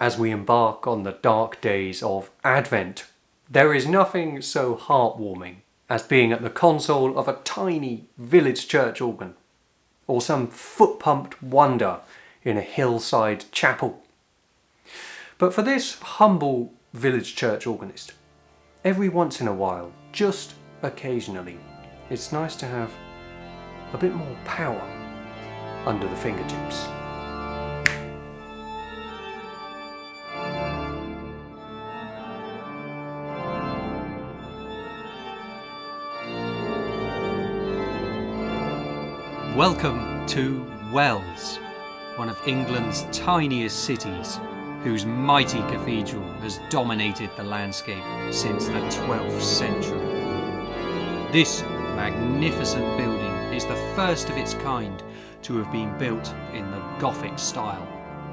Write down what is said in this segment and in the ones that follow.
As we embark on the dark days of Advent, there is nothing so heartwarming as being at the console of a tiny village church organ, or some foot-pumped wonder in a hillside chapel. But for this humble village church organist, every once in a while, just occasionally, it's nice to have a bit more power under the fingertips. Welcome to Wells, one of England's tiniest cities, whose mighty cathedral has dominated the landscape since the 12th century. This magnificent building is the first of its kind to have been built in the Gothic style,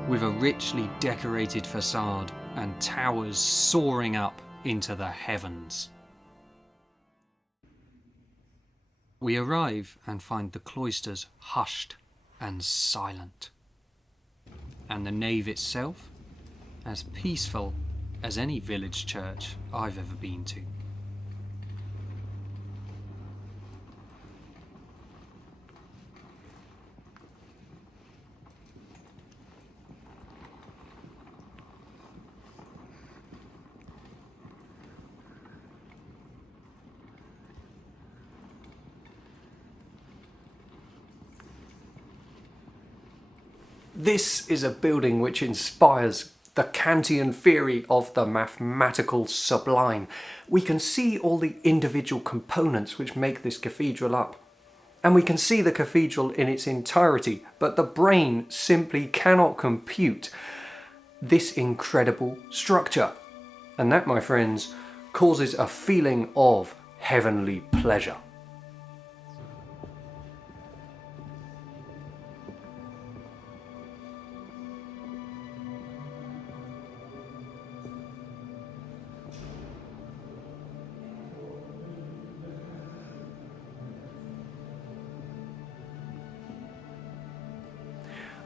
with a richly decorated facade and towers soaring up into the heavens. We arrive and find the cloisters hushed and silent, and the nave itself as peaceful as any village church I've ever been to. This is a building which inspires the Kantian theory of the mathematical sublime. We can see all the individual components which make this cathedral up. And we can see the cathedral in its entirety, but the brain simply cannot compute this incredible structure. And that, my friends, causes a feeling of heavenly pleasure.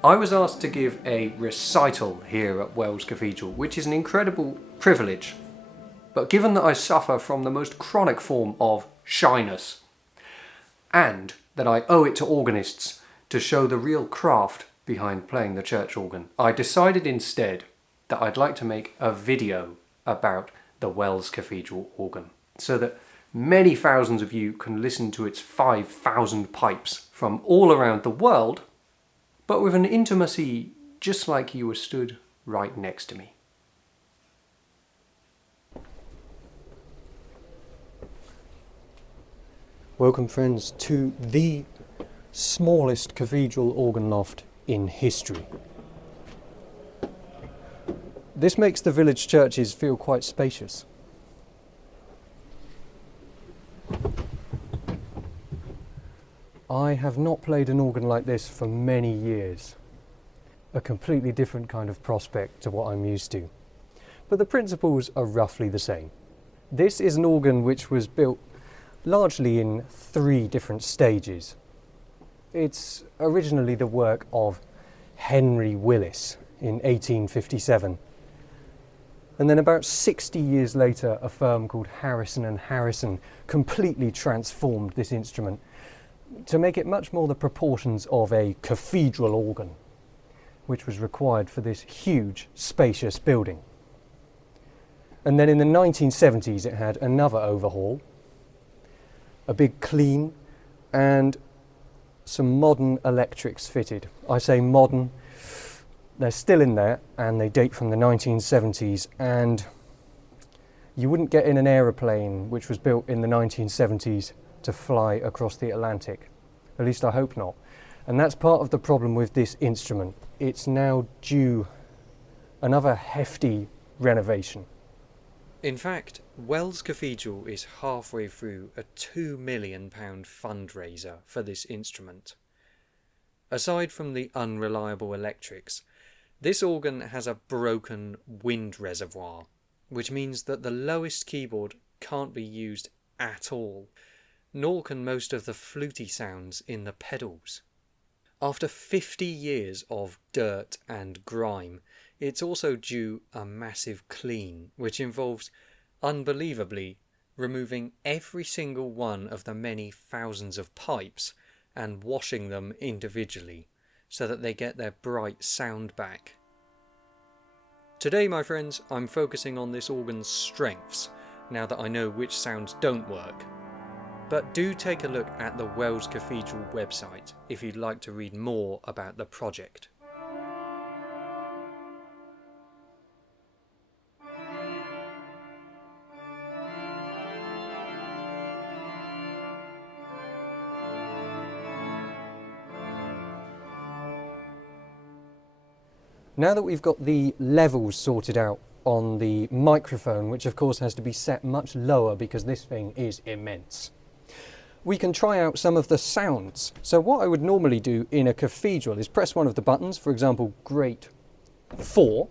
I was asked to give a recital here at Wells Cathedral, which is an incredible privilege. But given that I suffer from the most chronic form of shyness, and that I owe it to organists to show the real craft behind playing the church organ, I decided instead that I'd like to make a video about the Wells Cathedral organ, so that many thousands of you can listen to its 5,000 pipes from all around the world, but with an intimacy just like you were stood right next to me. Welcome, friends, to the smallest cathedral organ loft in history. This makes the village churches feel quite spacious. I have not played an organ like this for many years. A completely different kind of prospect to what I'm used to. But the principles are roughly the same. This is an organ which was built largely in 3 different stages. It's originally the work of Henry Willis in 1857. And then about 60 years later, a firm called Harrison and Harrison completely transformed this instrument to make it much more the proportions of a cathedral organ, which was required for this huge, spacious building. And then in the 1970s it had another overhaul, a big clean, and some modern electrics fitted. I say modern, they're still in there, and they date from the 1970s, and you wouldn't get in an aeroplane which was built in the 1970s to fly across the Atlantic. At least I hope not. And that's part of the problem with this instrument. It's now due another hefty renovation. In fact, Wells Cathedral is halfway through a £2 million fundraiser for this instrument. Aside from the unreliable electrics, this organ has a broken wind reservoir, which means that the lowest keyboard can't be used at all, nor can most of the fluty sounds in the pedals. After 50 years of dirt and grime, It's also due a massive clean, which involves, unbelievably, removing every single one of the many thousands of pipes and washing them individually so that they get their bright sound back. Today, my friends, I'm focusing on this organ's strengths now that I know which sounds don't work. But do take a look at the Wells Cathedral website if you'd like to read more about the project. Now that we've got the levels sorted out on the microphone, which of course has to be set much lower because this thing is immense, we can try out some of the sounds. So what I would normally do in a cathedral is press one of the buttons, for example, grate 4,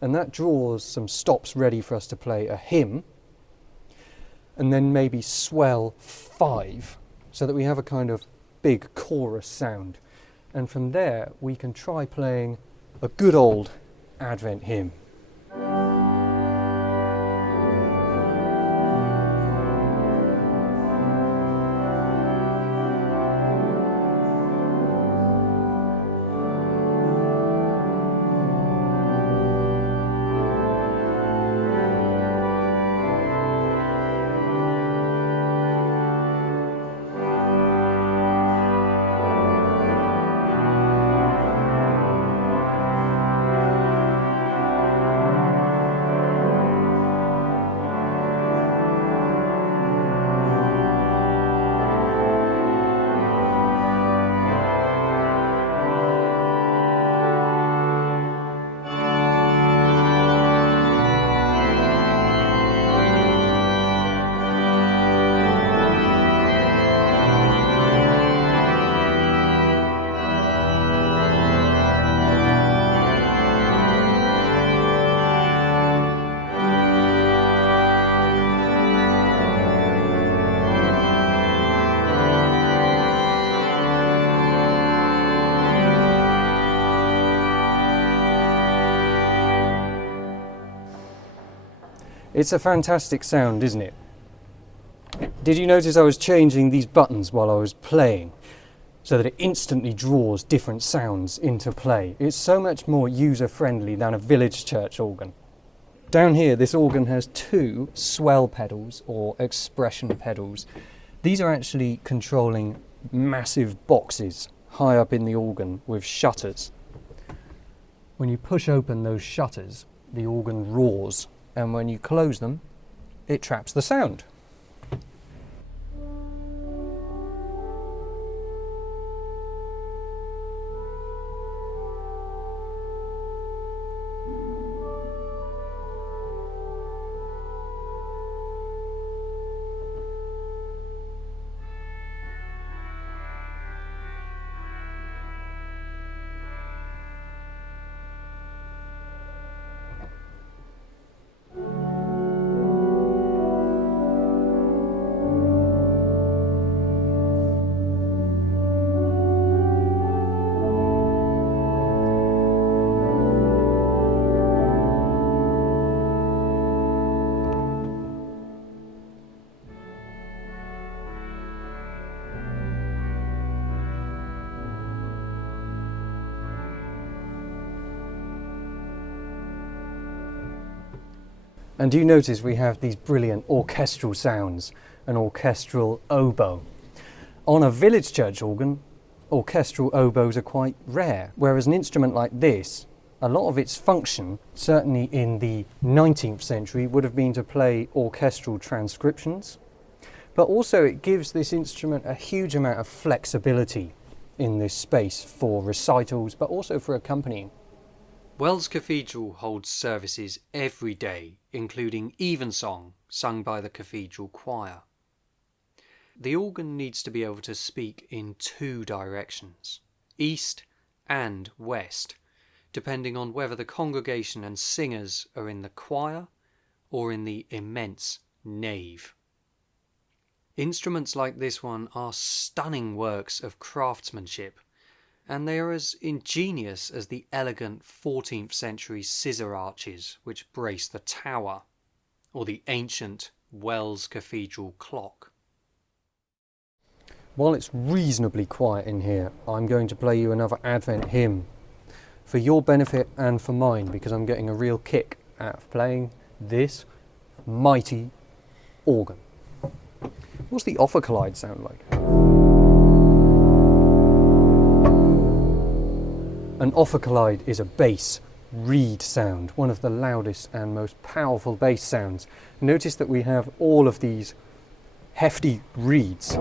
and that draws some stops ready for us to play a hymn, and then maybe swell 5, so that we have a kind of big chorus sound. And from there we can try playing a good old Advent hymn. It's a fantastic sound, isn't it? Did you notice I was changing these buttons while I was playing so that it instantly draws different sounds into play? It's so much more user-friendly than a village church organ. Down here, this organ has 2 swell pedals or expression pedals. These are actually controlling massive boxes high up in the organ with shutters. When you push open those shutters, the organ roars, and when you close them, it traps the sound. And do you notice we have these brilliant orchestral sounds, an orchestral oboe. On a village church organ, orchestral oboes are quite rare, whereas an instrument like this, a lot of its function, certainly in the 19th century, would have been to play orchestral transcriptions, but also it gives this instrument a huge amount of flexibility in this space for recitals, but also for accompanying. Wells Cathedral holds services every day, including evensong sung by the cathedral choir. The organ needs to be able to speak in 2 directions, east and west, depending on whether the congregation and singers are in the choir or in the immense nave. Instruments like this one are stunning works of craftsmanship, and they are as ingenious as the elegant 14th century scissor arches which brace the tower, or the ancient Wells Cathedral clock. While it's reasonably quiet in here, I'm going to play you another Advent hymn for your benefit and for mine, because I'm getting a real kick out of playing this mighty organ. What's the ophicleide sound like? An ophicleide is a bass reed sound, one of the loudest and most powerful bass sounds. Notice that we have all of these hefty reeds,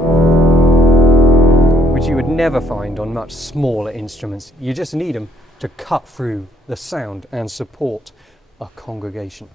which you would never find on much smaller instruments. You just need them to cut through the sound and support a congregation.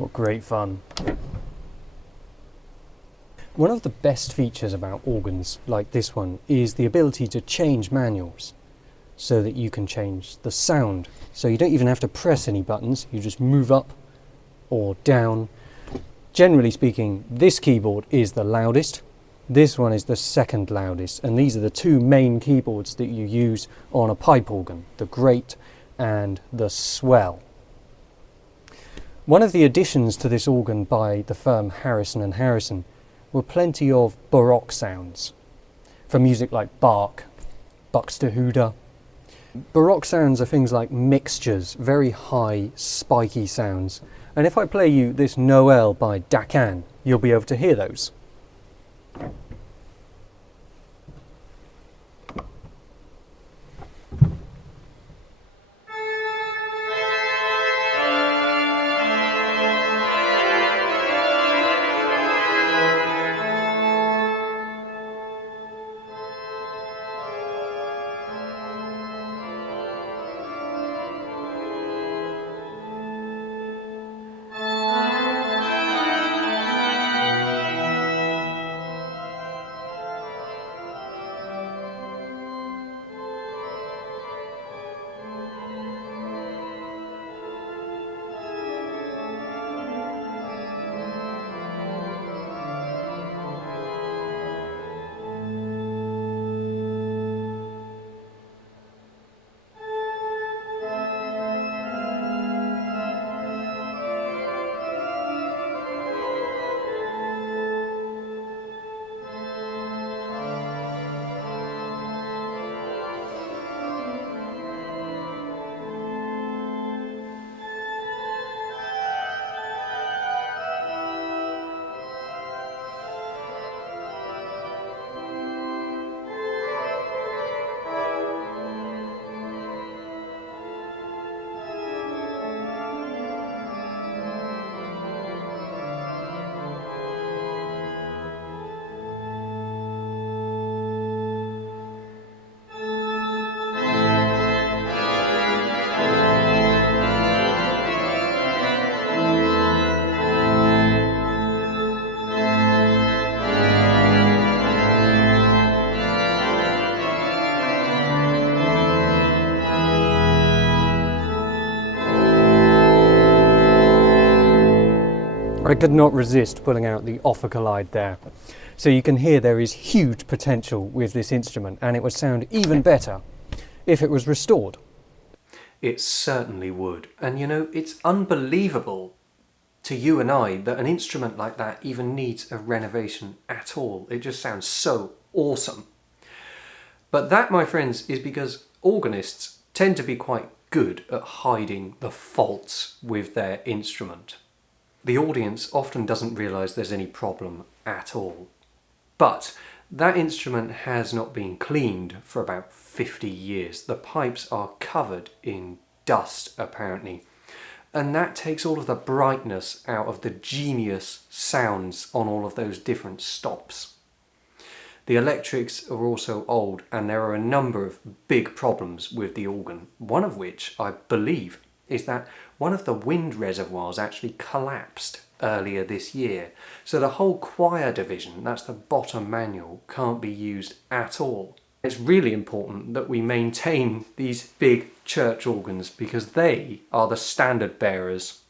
What great fun. One of the best features about organs like this one is the ability to change manuals so that you can change the sound. So you don't even have to press any buttons, you just move up or down. Generally speaking, this keyboard is the loudest, this one is the second loudest, and these are the two main keyboards that you use on a pipe organ, the grate and the swell. One of the additions to this organ by the firm Harrison and Harrison were plenty of Baroque sounds for music like Bach, Buxtehude. Baroque sounds are things like mixtures, very high, spiky sounds. And if I play you this Noel by Dacan, you'll be able to hear those. I could not resist pulling out the Offercollide there. So you can hear there is huge potential with this instrument, and it would sound even better if it was restored. It certainly would. And you know, it's unbelievable to you and I that an instrument like that even needs a renovation at all. It just sounds so awesome. But that, my friends, is because organists tend to be quite good at hiding the faults with their instrument. The audience often doesn't realise there's any problem at all. But that instrument has not been cleaned for about 50 years. The pipes are covered in dust, apparently. And that takes all of the brightness out of the genius sounds on all of those different stops. The electrics are also old, and there are a number of big problems with the organ. One of which, I believe, is that one of the wind reservoirs actually collapsed earlier this year. So the whole choir division, that's the bottom manual, can't be used at all. It's really important that we maintain these big church organs because they are the standard bearers,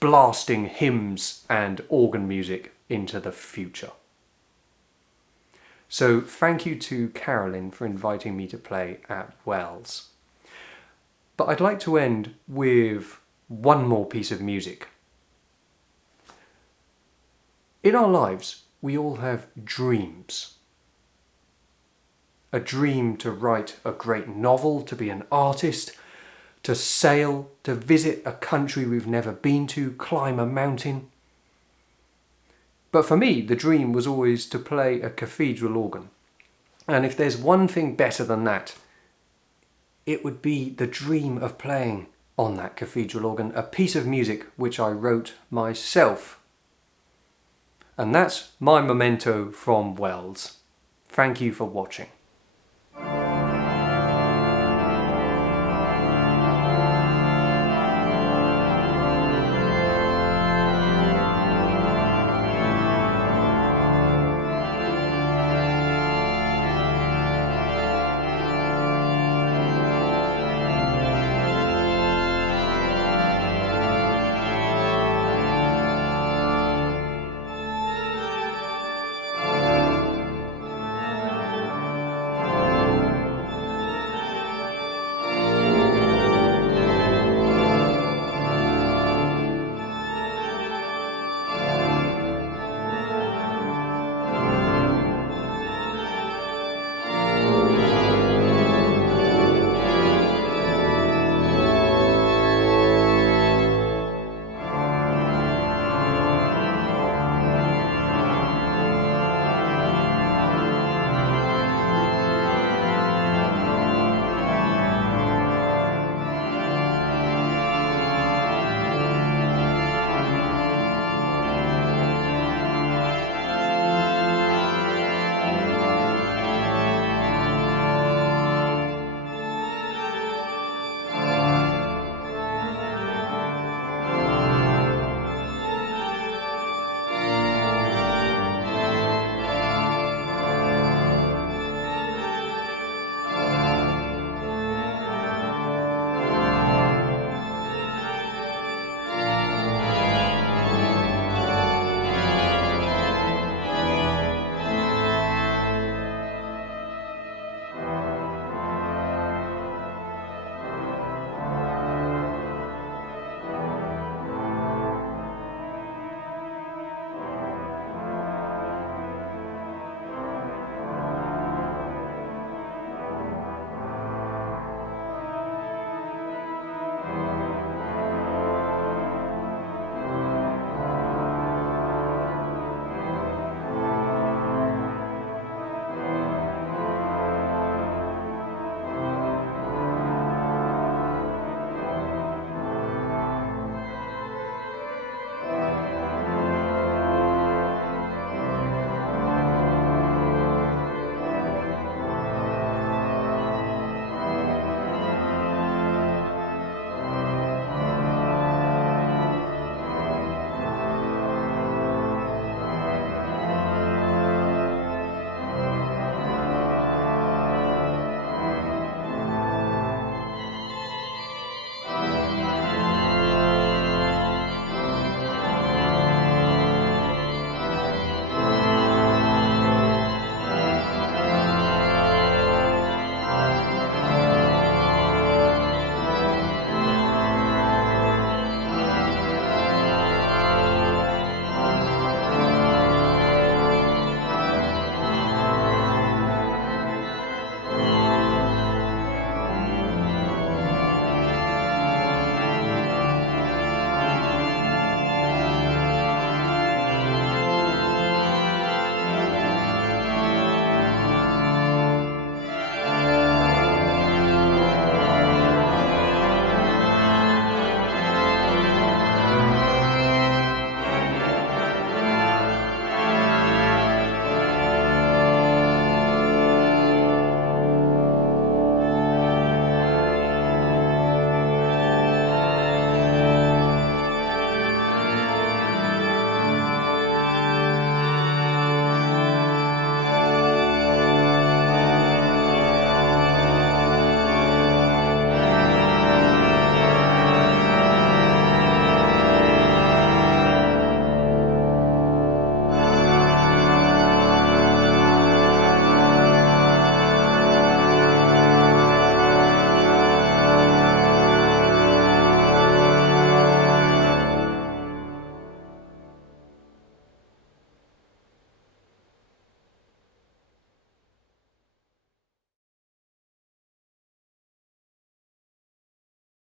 blasting hymns and organ music into the future. So thank you to Carolyn for inviting me to play at Wells. But I'd like to end with one more piece of music. In our lives, we all have dreams. A dream to write a great novel, to be an artist, to sail, to visit a country we've never been to, climb a mountain. But for me, the dream was always to play a cathedral organ. And if there's one thing better than that, it would be the dream of playing on that cathedral organ, a piece of music which I wrote myself. And that's my memento from Wells. Thank you for watching.